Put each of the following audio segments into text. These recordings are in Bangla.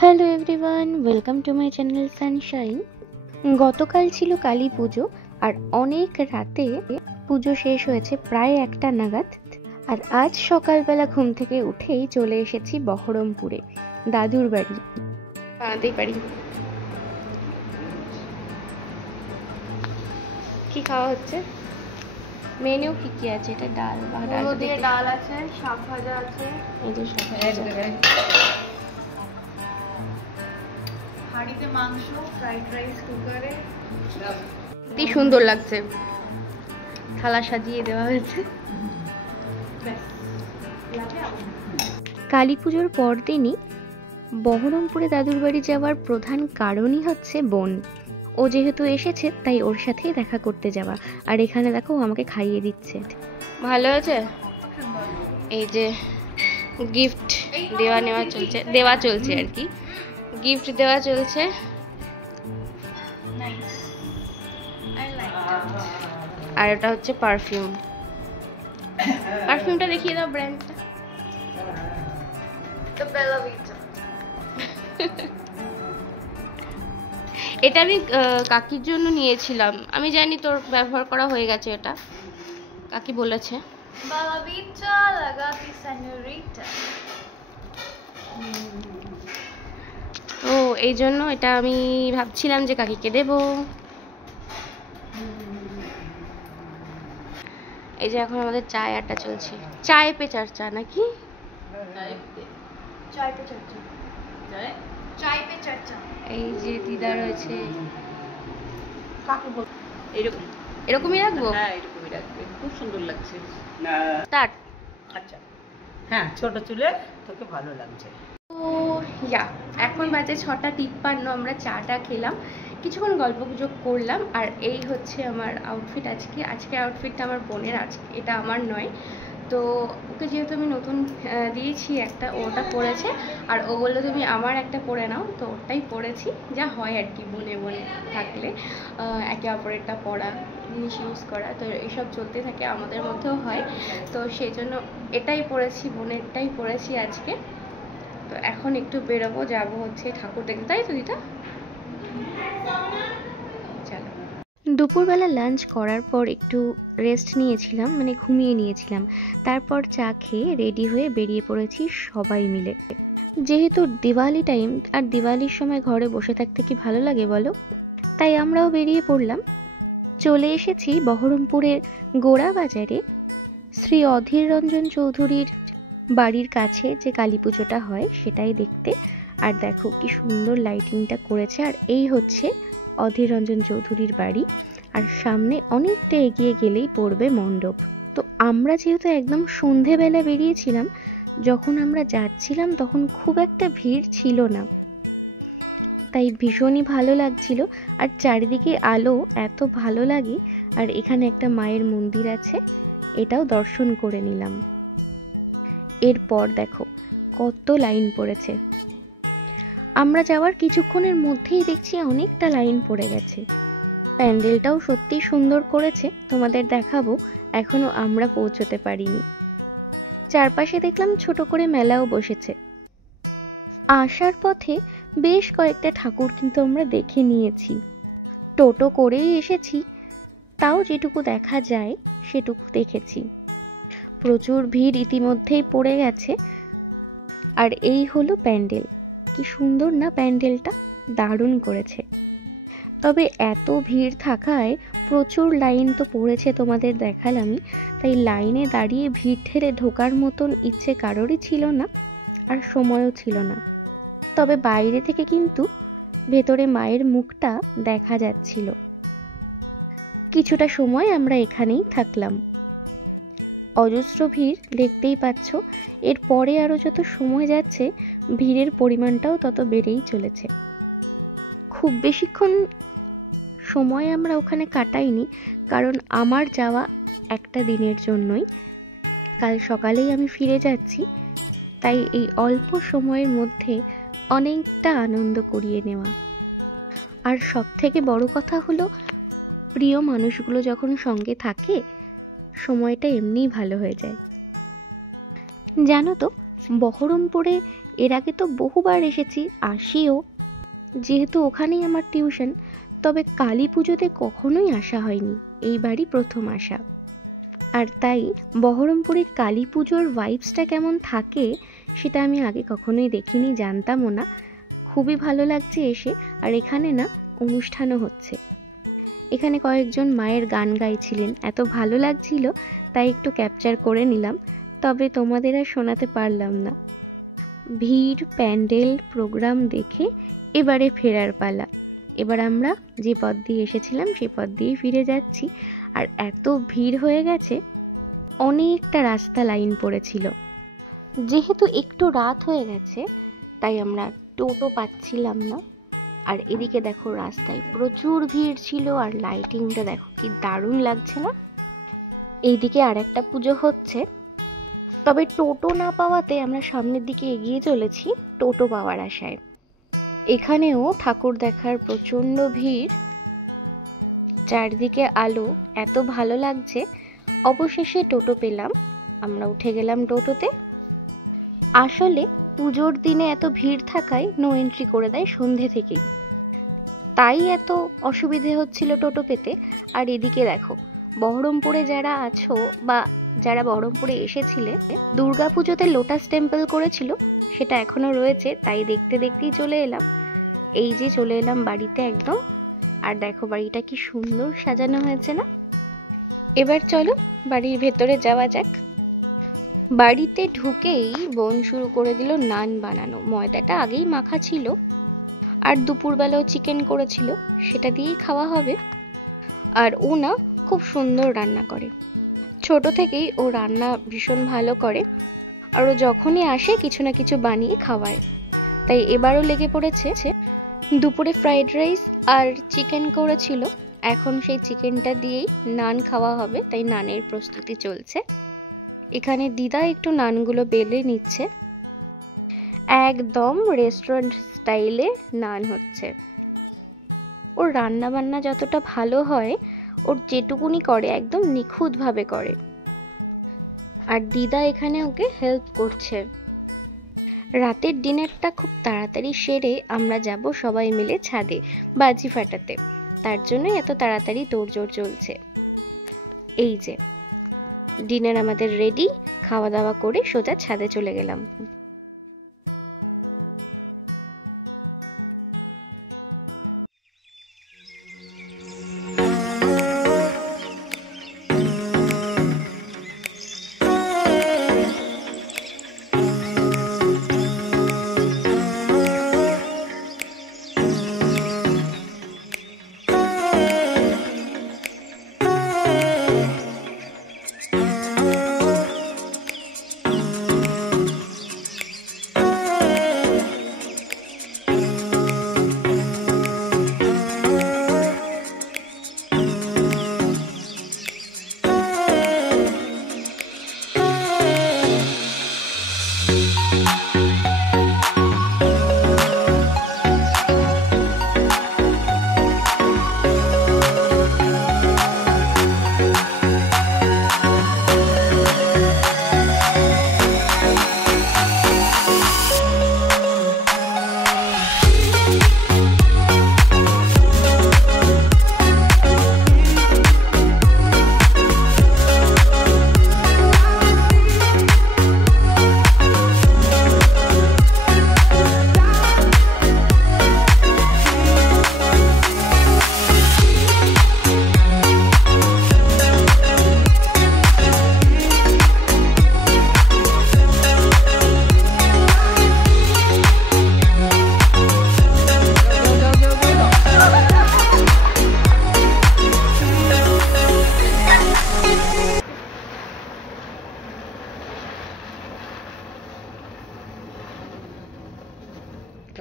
Hello everyone, welcome to my channel Sunshine. গতকাল ছিল কালী পুজো আর অনেক রাতে পুজো শেষ হয়েছে প্রায় 1টা নাগাদ। আর আজ সকালবেলা ঘুম থেকে উঠেই চলে এসেছি বহরমপুরে দাদুর বাড়ি। বানাতেই পারি। কি খাওয়া হচ্ছে? মেনু কি কি আছে? এটা ডাল বা ডাল দিয়ে ডাল আছে, শাক ভাজা আছে, এই যে শাক ভাজা, হাঁড়িতে মাংস, ফ্রাইড রাইস কুকারে। কি সুন্দর লাগছে, থালা সাজিয়ে দেওয়া হয়েছে। কালী পুজোর পরদিনই বহরমপুরে দাদুর বাড়ি যাওয়ার প্রধান কারণই হচ্ছে বোন। ও যেহেতু এসেছে তাই ওর সাথেই দেখা করতে যাওয়া। আর এখানে দেখো আমাকে খাইয়ে দিচ্ছে। ভালো আছে। এই যে গিফট দেওয়া চলছে আর কি, গিফট দেওয়া চলছে। আর এটা হচ্ছে পারফিউমটা দেখিয়ে দাও, ব্র্যান্ডটা। এটা আমি কাকির জন্য নিয়েছিলাম, আমি জানি তোর ব্যবহার করা হয়ে গেছে। এটা কাকি বলেছে তো এই জন্য এটা আমি ভাবছিলাম যে কাকিকে দেব। এই যে এখন আমাদের চায় আড্ডা চলছে, চায় পে চর্চা নাকি? এই যে দিদা রয়েছে, এরকমই রাখবো। হ্যাঁ, এরকমই রাখবে, খুব সুন্দর লাগছে। স্টার্ট। আচ্ছা, হ্যাঁ, ছোট চুলে তোকে ভালো লাগছে। তো এখন বাজে 6:53, আমরা চাটা খেলাম, কিছুক্ষণ গল্প গুজব করলাম। আর এই হচ্ছে আমার আউটফিট আজকে আউটফিটটা আমার বোনের, আজকে এটা আমার নয়। তো ওকে যেহেতু আমি নতুন দিয়েছি একটা, ওটা পরেছে। আর ও বললো তুমি আমার একটা পরে নাও, তো ওটাই পরেছি। যা হয় আর কি, বনে থাকলে একে অপরেরটা পরা, জিনিস ইউজ করা, তো এইসব চলতে থাকে, আমাদের মধ্যেও হয়। তো সেই জন্য এটাই পরেছি, বোনেরটাই পরেছি আজকে। তো এখন একটু বেরোবো, যাবো হচ্ছে ঠাকুর দেখতে, তাই তো দিদা? চলো। দুপুরবেলা লাঞ্চ করার পর একটু রেস্ট নিয়েছিলাম, মানে ঘুমিয়ে নিয়েছিলাম। তারপর চা খেয়ে রেডি হয়ে বেরিয়ে পড়েছি সবাই মিলে। যেহেতু দিওয়ালি টাইম, আর দিওয়ালির সময় ঘরে বসে থাকতে কি ভালো লাগে বলো, তাই আমরাও বেরিয়ে পড়লাম। চলে এসেছি বহরমপুরের গোড়া বাজারে শ্রী অধীর রঞ্জন চৌধুরীর বাড়ির কাছে যে কালী পুজোটা হয় সেটাই দেখতে। আর দেখো কি সুন্দর লাইটিংটা করেছে। আর এই হচ্ছে অধীর রঞ্জন চৌধুরীর বাড়ি, আর সামনে অনেকটা এগিয়ে গেলেই পড়বে মণ্ডপ। তো আমরা যেহেতু একদম সন্ধেবেলা বেরিয়েছিলাম, যখন আমরা যাচ্ছিলাম তখন খুব একটা ভিড় ছিল না, তাই ভীষণই ভালো লাগছিল। আর চারিদিকে আলো এত ভালো লাগে। আর এখানে একটা মায়ের মন্দির আছে, এটাও দর্শন করে নিলাম। এরপর দেখো কত লাইন পড়েছে। আমরা যাওয়ার কিছুক্ষণের মধ্যেই দেখছি অনেকটা লাইন পড়ে গেছে। প্যান্ডেলটাও সত্যি সুন্দর করেছে, তোমাদের দেখাবো, এখনো আমরা পৌঁছতে পারিনি। চারপাশে দেখলাম ছোট করে মেলাও বসেছে। আসার পথে বেশ কয়েকটা ঠাকুর কিন্তু আমরা দেখে নিয়েছি। টোটো করেই এসেছি, তাও যেটুকু দেখা যায় সেটুকু দেখেছি। প্রচুর ভিড় ইতিমধ্যেই পড়ে গেছে। আর এই হলো প্যান্ডেল। কি সুন্দর না প্যান্ডেলটা, দারুণ করেছে। তবে এত ভিড় থাকায় প্রচুর লাইন তো পড়েছে, তোমাদের দেখালামই। তাই লাইনে দাঁড়িয়ে ভিড় ঠেলে ঢোকার মতন ইচ্ছে কারোরই ছিল না, আর সময়ও ছিল না। তবে বাইরে থেকে কিন্তু ভেতরে মায়ের মুখটা দেখা যাচ্ছিল। কিছুটা সময় আমরা এখানেই থাকলাম। অজস্র ভিড় দেখতেই পাচ্ছ। এরপরে আরও যত সময় যাচ্ছে ভিড়ের পরিমাণটাও তত বেড়েই চলেছে। খুব বেশিক্ষণ সময় আমরা ওখানে কাটাইনি, কারণ আমার যাওয়া একটা দিনের জন্যই। কাল সকালেই আমি ফিরে যাচ্ছি, তাই এই অল্প সময়ের মধ্যে অনেকটা আনন্দ করিয়ে নেওয়া। আর সব থেকে বড় কথা হলো, প্রিয় মানুষগুলো যখন সঙ্গে থাকে সময়টা এমনিই ভালো হয়ে যায়। জানো তো, বহরমপুরে এর আগে তো বহুবার এসেছি, আসিও, যেহেতু ওখানেই আমার টিউশন। তবে কালী পুজোতে কখনোই আসা হয়নি, এইবারই প্রথম আসা। আর তাই বহরমপুরের কালী পুজোর ভাইবসটা কেমন থাকে সেটা আমি আগে কখনোই দেখিনি, জানতামও না। খুবই ভালো লাগছে এসে। আর এখানে না অনুষ্ঠানও হচ্ছে, এখানে কয়েকজন মায়ের গান গাইছিলেন, এত ভালো লাগছিল তাই একটু ক্যাপচার করে নিলাম, তবে তোমাদের আর শোনাতে পারলাম না। ভিড়, প্যান্ডেল, প্রোগ্রাম দেখে এবারে ফেরার পালা। এবার আমরা যে পথ দিয়ে এসেছিলাম সেই পথ দিয়েই ফিরে যাচ্ছি। আর এত ভিড় হয়ে গেছে, অনেকটা রাস্তা লাইন পড়েছিল। যেহেতু একটু রাত হয়ে গেছে তাই আমরা টোটো পাচ্ছিলাম না। আর এদিকে দেখো রাস্তায় প্রচুর ভিড় ছিল, আর লাইটিংটা দেখো কি দারুণ লাগছে না। এইদিকে আর একটা পুজো হচ্ছে, তবে টোটো না পাওয়াতে আমরা সামনের দিকে এগিয়ে চলেছি টোটো পাওয়ার আশায়। এখানেও ঠাকুর দেখার প্রচণ্ড ভিড়, চারদিকে আলো, এত ভালো লাগছে। অবশেষে টোটো পেলাম, আমরা উঠে গেলাম টোটোতে। আসলে পুজোর দিনে এত ভিড় থাকায় নো এন্ট্রি করে দেয় সন্ধে থেকেই, তাই এত অসুবিধে হচ্ছিল টোটো পেতে। আর এদিকে দেখো, বহরমপুরে যারা আছো বা যারা বহরমপুরে এসেছিলে, দুর্গাপুজোতে লোটাস টেম্পল করেছিল, সেটা এখনো রয়েছে, তাই দেখতে দেখতেই চলে এলাম। এই যে চলে এলাম বাড়িতে একদম। আর দেখো বাড়িটা কি সুন্দর সাজানো হয়েছে না। এবার চলো বাড়ির ভেতরে যাওয়া যাক। বাড়িতে ঢুকেই বোন শুরু করে দিল নান বানানো। ময়দাটা আগেই মাখা ছিল, আর দুপুরবেলাও চিকেন করেছিল, সেটা দিয়েই খাওয়া হবে। আর ও না খুব সুন্দর রান্না করে, ছোট থেকেই ও রান্না ভীষণ ভালো করে। আর ও যখনই আসে কিছু না কিছু বানিয়ে খাওয়ায়, তাই এবারও লেগে পড়েছে। দুপুরে ফ্রাইড রাইস আর চিকেন করেছিল, এখন সেই চিকেনটা দিয়েই নান খাওয়া হবে, তাই নানের প্রস্তুতি চলছে। এখানে দিদা একটু নানগুলো বেলে নিচ্ছে, একদম রেস্টুরেন্ট স্টাইলে নান হচ্ছে। ওর রান্না বান্না যতটা ভালো হয়, ওর যেটুকুনি করে একদম নিখুঁতভাবে করে। আর দিদা এখানে ওকে হেল্প করছে। রাতের ডিনারটা খুব তাড়াতাড়ি সেরে আমরা যাব সবাই মিলে ছাদে বাজি ফাটাতে, তার জন্য এত তাড়াতাড়ি তোড়জোড় চলছে। এই যে ডিনার আমাদের রেডি, খাওয়া দাওয়া করে সোজা ছাদে চলে গেলাম।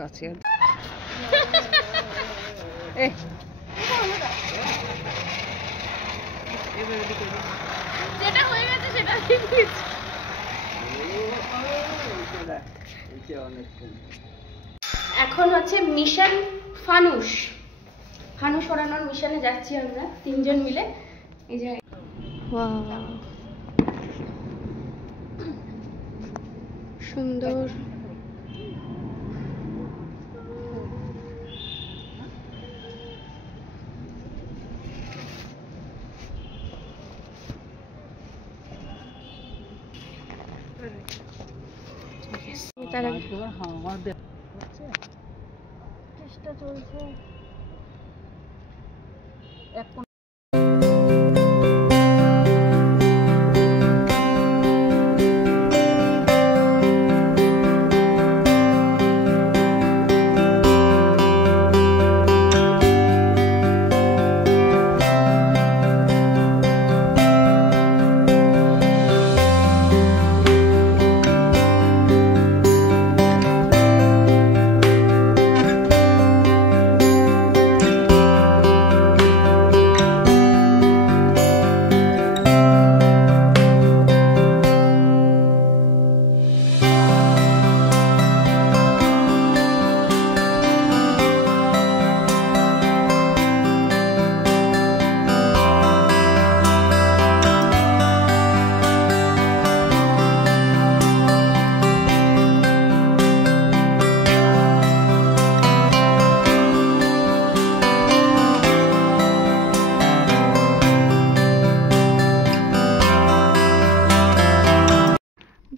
আছে যেটা হয়ে গেছে সেটা এখন হচ্ছে মিশন ফানুস ওড়ানোর মিশনে যাচ্ছি আমরা তিনজন মিলে। এই যে সুন্দর তার আগে চেষ্টা চলছে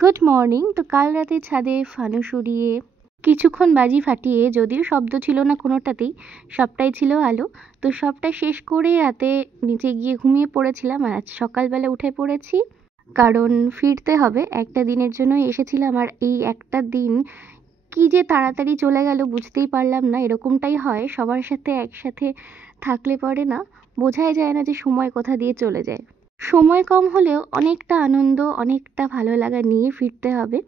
গুড মর্নিং। তো কাল রাতে ছাদে ফানুস উড়িয়ে কিছুক্ষণ বাজি ফাটিয়ে, যদিও শব্দ ছিল না কোনোটাতেই, সবটাই ছিল আলো, তো সবটা শেষ করে রাতে নিচে গিয়ে ঘুমিয়ে পড়েছিলাম। আর আজ সকালবেলা উঠে পড়েছি, কারণ ফিরতে হবে। একটা দিনের জন্যই এসেছিলাম, আর এই একটা দিন কি যে তাড়াতাড়ি চলে গেল বুঝতেই পারলাম না। এরকমটাই হয় সবার সাথে একসাথে থাকলে পরে না, বোঝাই যায় না যে সময় কোথা দিয়ে চলে যায়। সময় কম হলেও অনেকটা আনন্দ, অনেকটা ভালো লাগা নিয়ে ফিরতে হবে।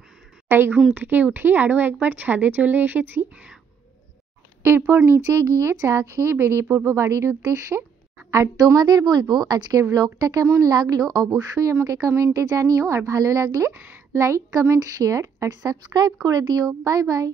তাই ঘুম থেকে উঠেই আরও একবার ছাদে চলে এসেছি। এরপর নিচে গিয়ে চা খেয়ে বেরিয়ে পড়বো বাড়ির উদ্দেশ্যে। আর তোমাদের বলবো আজকের ব্লগটা কেমন লাগলো অবশ্যই আমাকে কমেন্টে জানিও, আর ভালো লাগলে লাইক, কমেন্ট, শেয়ার আর সাবস্ক্রাইব করে দিও। Bye bye.